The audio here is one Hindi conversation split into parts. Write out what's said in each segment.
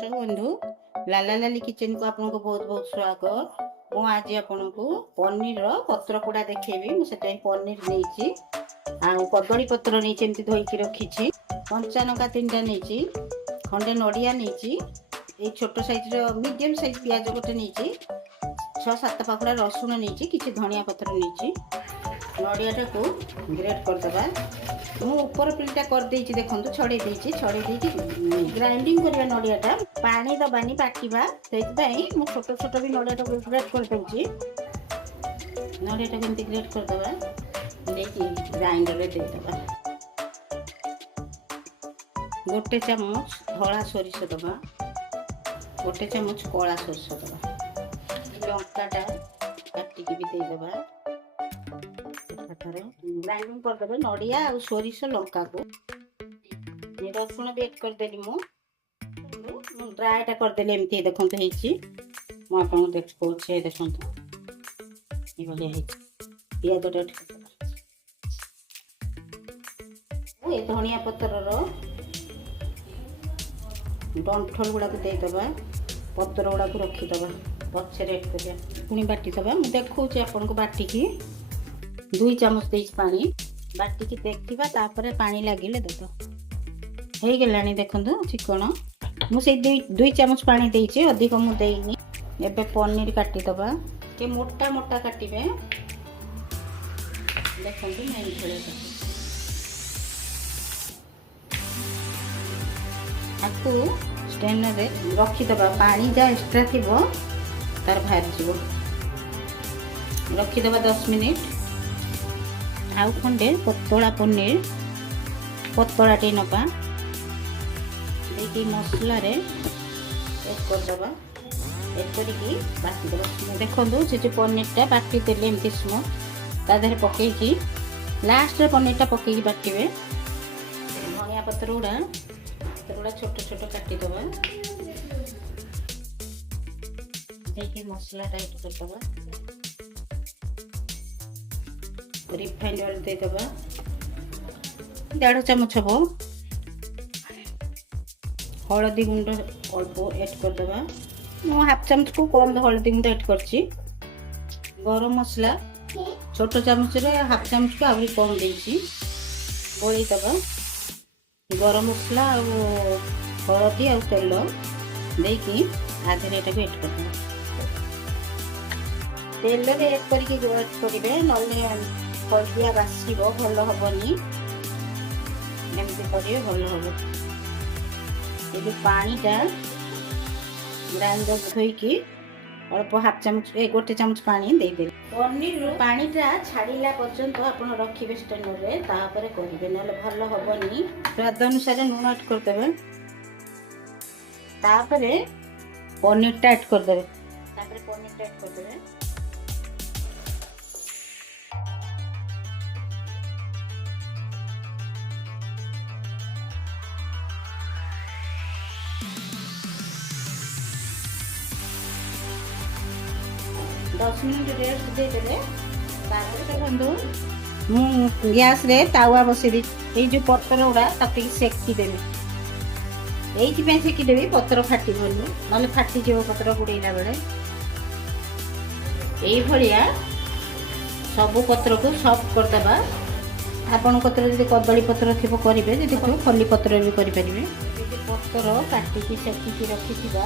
दर्शक बंधु लाला लाली किचन को आपको बहुत बहुत स्वागत। मु आज आपको पनीर पत्र पोड़ा देखेबी। मुझे पनीर नहीं कदली पत्र नहीं धोईकी रखी कंचा लंका 3टा नहीं खंडे नड़िया नहीं छोट साइज मीडियम साइज पियाज गोटे नहीं 6-7 पाखुड़ा रसुण नहीं कि धनिया पत्र नहीं नड़िया को ग्रेट करदे। मु ऊपर पिलटा कर देछि देखंतु छड़े ग्राइंडिंग करबा नड़ियाटा पानी दबानी पाकिबा सेति मु छोट छोट भी नड़ियाटा ग्रेट कर देछि। नड़ियाटा केमति ग्रेट कर दबा देछि ग्राइंडर रे दे दबा। गोटे चामच धला सोरिष दबा, गोटे चामच कला सोरिष दबा, लंकाटा काटिकी भी दे दबा। ग्राइंडिंग कर देबे नड़िया और सोरिष लंका को रसुण भी ऐड कर देली। मु ड्राईटा कर देली एमती देखंतु हेछि। मु आपन को देखौछे देखंतु ई बलिया हेछि पियाज ऐड कर देबा। ओ ए धनिया पत्र रो डंठल गुडा को दे दबा, पत्र गुडा को रखी दबा, पछरे ऐड कर पुनी बाटी दबा। मु देखौछे आपन को बाटी की 2 चामच दे पानी बाटी की देखा तापर पानी लगिले देख हो गलानी देखो चिकन। मुझे 2 चामच पानी देइछे अधिक मु देइनी। एबे पनीर काटी दबा के मोटा मोटा काटिबे देखंतु नहीं थोड़े आपको स्टैंडर रे रखी दबा। पानी जा एक्स्ट्रा थिबो तार बाहर जीवो रखी दबा 10 मिनिट। आउ खंडे पतला पनीर पतला टे नपा देखी मसला रे ऐड कर दबा। ऐड करके बाटी दबा। देखंतु से जो पनीरटा बाटी देले एमती स्मूथ ता देहरे पकेकी लास्ट रे पनीरटा पकेकी बाटीबे। धनिया पत्र उडा छोट छोट काटी दबा। देखी मसला टाइट कर दबा। रिफाइंड ऑयल दे दबा 1.5 चामच हबो। हल्दी गुंड अल्प ऐड कर दबा। मु हाफ चामच को कम हल्दी गुंड ऐड करछि। गरम मसला छोट चामच रे हाफ चामच को आउरी कम देछि गोली दबा। गरम मसला और हल्दी और तेल देकी आधे एटा को ऐड कर दबा। तेल रे ऐड करके ऐड करिवे नले हल्दिया बासीब भल हेनी एमती करेंगे भल हम। ये पानीटा ग्राइंडर धोईकी अल्प हाफ चामच गोटे चामच पानी देदे। पनीर पानीटा छाड़िला पर्यंत आप रखिए स्टैंडर रे तापर करेंगे ना भल हेनी। स्वाद अनुसार लुण ऐड करदे तापर पनीरटा ऐड करदे। पनीरटा ऐड करदे 10 मिनट रेस्ट दे देबे। तापर बंधु मु गैस रे तावा बसे दी ए जो पत्र उडा ताकि सेकी देबे। एइति पे सेकी देबे पत्र फाटी बोलु माने फाटी जेबो पत्र गुडैला बेले। एई भलिया सब पत्र को सॉफ्ट कर दबा। आपन पत्र जदि कदली पत्र थिबो करिवे जदि खली पत्र भी करि परिवे। पत्र काटी की सेकी की रखी थिबा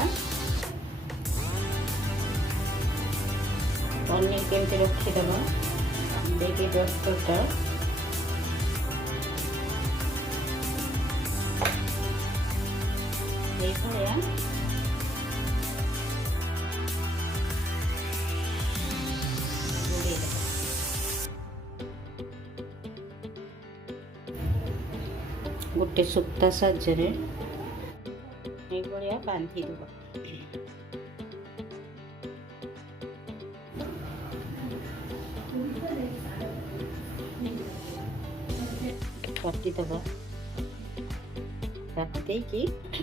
पनीर केमती रखीदेव देखिए डस्टरटा गोटे सूता साहाय्य बांधी देव। काटिदेव काटी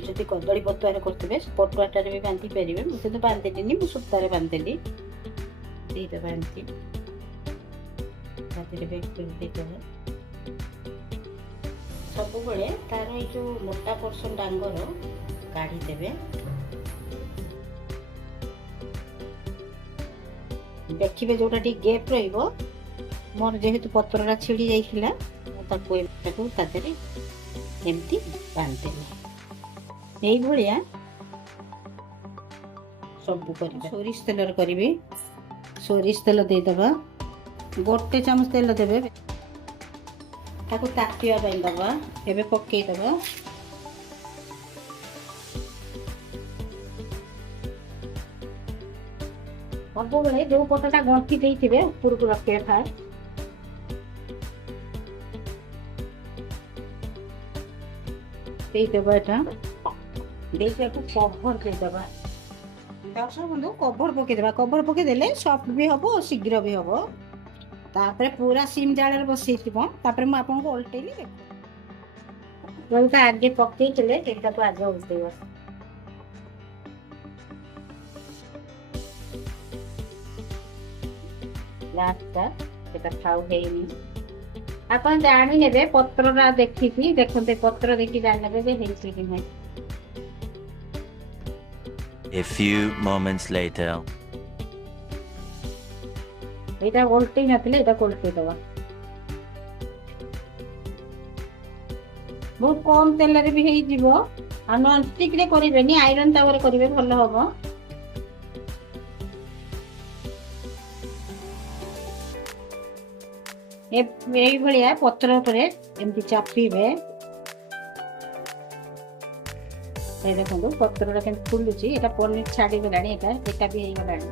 जदि कदली पटुआर करते पटुआटार भी बांधि पारे। मुझे तो बांधिनी मुझे सूतार बांधिली दीदेव एमती सब तार जो मोटा पर्सन डांगर काढ़ीदेवे देखिए जोटा गैप रहिबो मोर जेहेतु पत्रटा छिड़ी जाइथिला ताको तादेरे एमती बांधिदेले एई भलिया सब करिबा। सोरिष तेल करिबी सोरिष तेल दे दबा गोटे चामच तेल देबे ताको ताकिया ପାଇଁ दबा एबे पक्के दबा सब बेले जो पटटा गंठी देइथिबे ऊपर को रखे फार देइदेबा एटा देइके को कवर दे दबा दर्शक बंधु कवर पके देबा कवर पके देले सॉफ्ट भी हबो शीघ्र भी हबो तापरे पूरा सिम जाळे बसैथिबो तापरे म आपन को उल्टेली देखो जोटा आगे पके चले एटा को आगे उल्टेबो लास्टटा एटा खाउ हेइनी अपन जानि नेबे पत्ररा देखिथि देखते पत्र देखि जानि नेबे जे हेइछि कि नै। A few moments later. एटा उल्टी नथिले एटा उल्टी दबा बहुत कम तेल रे भी हेइ जिवो आ नॉन स्टिक रे करिबेनी आयरन तावर करिवे भलो हबो। एई भलिया पत्र परे एमती चापीबे ए देखो पत्रटा के फुलुची एटा पनीर छाड़ी गलानी एटा भी हेइ गलानी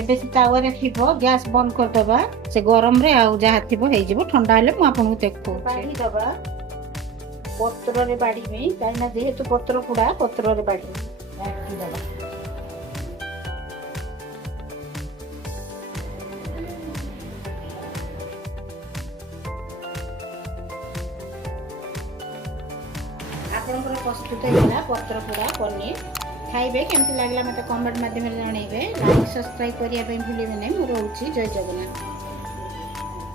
एबे से तावा रखिबो गैस बंद कर दबा से गरम रे आ जहा थिबो हेइ जिवो ठंडा हेले म आपन को देखो बाड़ी दबा पत्र रे बाड़ी में काइना जेहेतु पत्र कुडा पत्र रे बाड़ी दबा आपनकर प्रस्तुत होला पत्र पोड़ा पनीर खाइबे केमती लागला मते कमेंट माध्यम रे जणाइबे लाइक सब्सक्राइब करिया पे भूलिबे नै। मो रहउची जय जगन्नाथ।